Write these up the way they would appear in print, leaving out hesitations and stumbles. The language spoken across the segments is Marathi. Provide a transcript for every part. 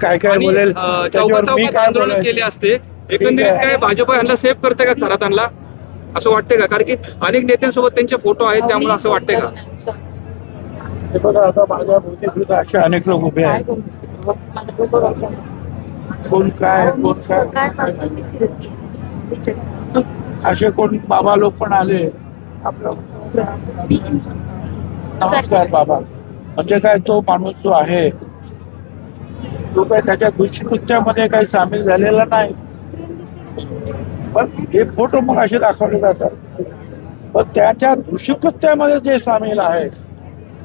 काय काय आणि बोलेल चौकात त्याच्यावर मी चौकात काय आंदोलन बोलेल केले असते. एकंदरीत काय भाजप यांना सेव्ह करते का खरात आणला असं वाटतंय का? कारण की अनेक नेत्यांसोबत त्यांचे फोटो आहेत, त्यामुळे असं वाटतंय का? हे बघा आता माझ्या भोवती सुद्धा असे अनेक लोक उभे आहेत. कोण काय असे कोण बाबा लोक पण आले आपलं. नमस्कार बाबा. म्हणजे काय तो माणूस जो आहे तो काय त्याच्या दुष्कृत्यामध्ये काही सामील झालेला नाही, पण हे फोटो मग असे दाखवले जातात. पण त्याच्या दुष्कृत्यामध्ये जे सामील आहे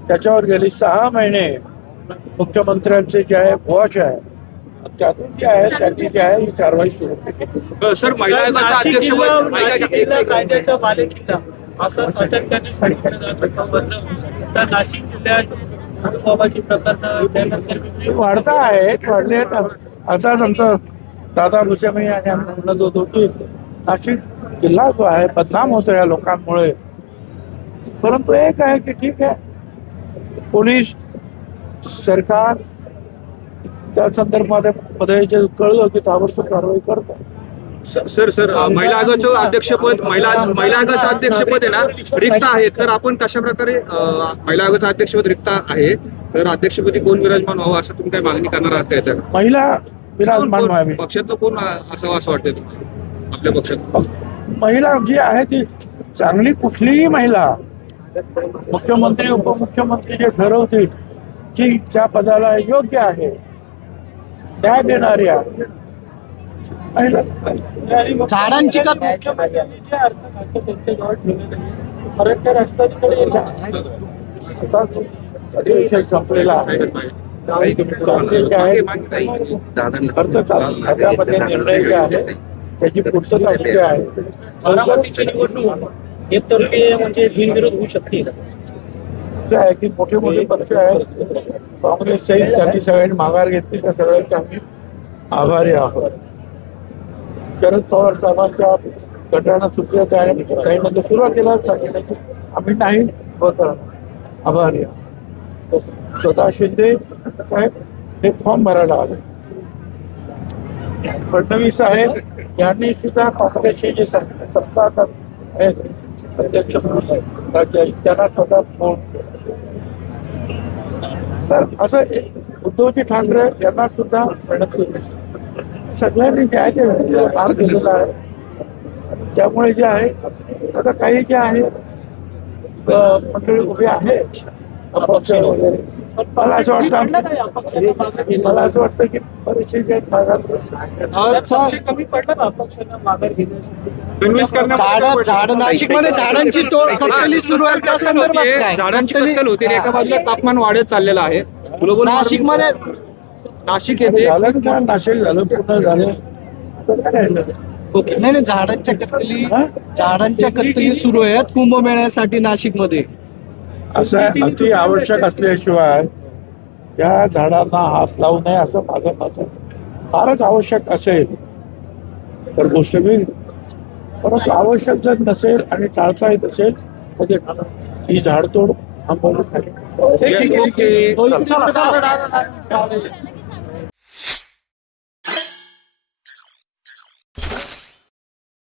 त्याच्यावर गेली 6 महिने मुख्यमंत्र्यांचे जे आहे वॉच आहे, त्यातून जे आहे त्यांनी जे आहे ही कारवाई सुरू केली. सर, महिला आयोगाचा अध्यक्षपद कायद्याचा बालेकिल्ला असं सातत्याने सांगितलं जातं. तर नाशिक जिल्ह्यात अनुभावाची प्रकरणं वाढता आहेत, वाढले आहेत. आता आमचं दादा भुसेमी आणि आम्ही म्हणत होतो की नाशिक जिल्हा जो आहे बदनाम होतो या लोकांमुळे. परंतु एक आहे की ठीक आहे, पोलीस सरकार त्या संदर्भामध्ये जे कळलं की ताबडतोब कारवाई करतात. सर महिला आयोगाचं अध्यक्षपद महिला आयोगाचं अध्यक्षपद आहे ना रिक्त आहे, तर आपण कशा प्रकारे महिला आयोगाचं अध्यक्षपद रिक्त आहे तर अध्यक्षपदी कोण विराजमान व्हावं असं तुम्ही काय मागणी करणार आहात का? त्या महिला विराजमान व्हावी. पक्षातलं कोण असावं असं वाटतंय तुम्हाला? आपल्या पक्षात महिला जी आहे ती चांगली, कुठलीही महिला मुख्यमंत्री उपमुख्यमंत्री जे ठरवतील की त्या पदाला योग्य आहे, न्याय देणारी आहे महिला. झाडांची का मुख्यमंत्र्यांनी जे अर्थ खातं त्यांच्याजवळ ठेवले नाही, परत त्या राष्ट्रवादीकडे अधिवेशन संपलेला आहे. खात्यामध्ये निर्णय जे आहे त्याची पूर्तता जी आहे. बारामतीची निवडणूक एकतर्फी म्हणजे बिनविरोध होऊ शकते. जे आहे की मोठे मोठे पक्ष आहेत, काँग्रेस सहित त्यांनी सगळ्यांनी माघार घेतली, त्या सगळ्यांचे आम्ही आभारी आहोत. शरद पवार साहेबांच्या गटानं सुटल्या काही म्हणजे सुरुवातीला सांगितलं की आम्ही नाही होत आभारी आहोत. स्वतः शिंदे साहेब हे फॉर्म भरायला आले. फडणवीस साहेब यांनी सुद्धा काँग्रेसचे जे सत्ता आहेत अध्यक्ष त्यांना स्वतः फोन. तर असं उद्धवजी ठाकरे यांना सुद्धा सगळ्यांनी जे आहे ते भाग दिलेला आहे. त्यामुळे जे आहे आता काही जे आहे मंडळी उभी आहे अपक्ष वगैरे. मला असं वाटतं की बरेचसे जे कमी पडलं अपक्षांना माघार कन्व्हिन्स झाड नाशिकमध्ये झाडांची कत्तली सुरू आहे, त्या संदर्भात काय? झाडांची कत्तल होते. एका बाजूला तापमान वाढत चाललेलं आहे ग्लोबल नाशिकमध्ये नाशिक येथे झालं ना, नाशिक झालं, पूर्ण झालं. नाही झाडांच्या कत्तली सुरू आहेत कुंभमेळ्यासाठी नाशिकमध्ये. असं अति आवश्यक असल्याशिवाय या झाडांना हात लावू नये असं माझं मत आहे. फारच आवश्यक असेल तर गोष्ट वेगळी, परंतु आवश्यक जर नसेल आणि टाळता येत असेल तर ही झाडतोड थांबवली पाहिजे. ओके.